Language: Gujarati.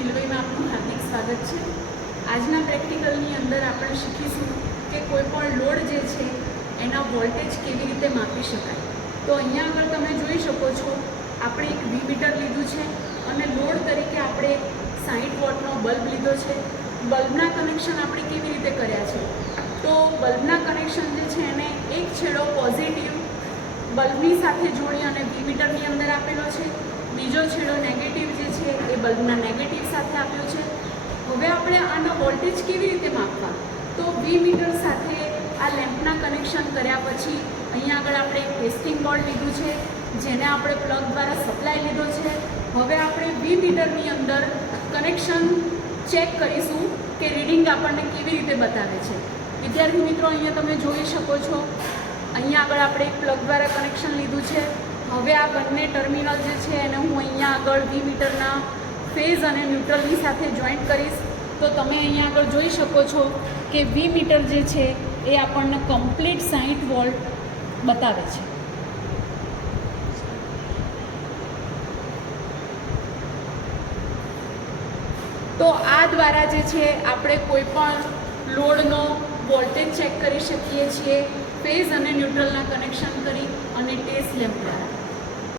મિલવેમાં આપનું હાર્દિક સ્વાગત છે। આજના પ્રેક્ટિકલની અંદર આપણે શીખીશું કે કોઈપણ લોડ જે છે એના વોલ્ટેજ કેવી રીતે માપી શકાય। તો અહીંયા આગળ તમે જોઈ શકો છો, આપણે એક વી મીટર લીધું છે અને લોડ તરીકે આપણે 60 વોટનો બલ્બ લીધો છે। બલ્બના કનેક્શન આપણે કેવી રીતે કર્યા છે, તો બલ્બના કનેક્શન જે છે એને એક છેડો પોઝિટિવ બલ્બની સાથે જોડી અને વી મીટરની અંદર આપેલો છે, બીજો છેડો નેગેટિવ જે છે એ બલ્બના નેગેટિવ સાથે આપ્યો છે। હવે આપણે આનો વોલ્ટેજ કેવી રીતે માપવા, તો વી મીટર સાથે આ લેમ્પના કનેક્શન કર્યા પછી અહીંયા આગળ આપણે એક ટેસ્ટિંગ બોર્ડ લીધું છે, જેને આપણે પ્લગ દ્વારા સપ્લાય લીધો છે। હવે આપણે વી મીટરની અંદર કનેક્શન ચેક કરીશું કે રીડિંગ આપણને કેવી રીતે બતાવે છે। વિદ્યાર્થી મિત્રો, અહીંયા તમે જોઈ શકો છો, અહીંયા આગળ આપણે એક પ્લગ દ્વારા કનેક્શન લીધું છે। હવે આ બંને ટર્મિનલ જે છે એને હું અહીંયા આગળ વી મીટરના ફેઝ અને ન્યુટ્રલની સાથે જોઈન્ટ કરીશ। તો તમે અહીંયા આગળ જોઈ શકો છો કે વી મીટર જે છે એ આપણને કમ્પ્લીટ 60 વોલ્ટ બતાવે છે। તો આ દ્વારા જે છે આપણે કોઈ પણ લોડનો વોલ્ટેજ ચેક કરી શકીએ છીએ ફેઝ અને ન્યુટ્રલના કનેક્શન કરી અને ટેસ્ટ લેમ્પ દ્વારા।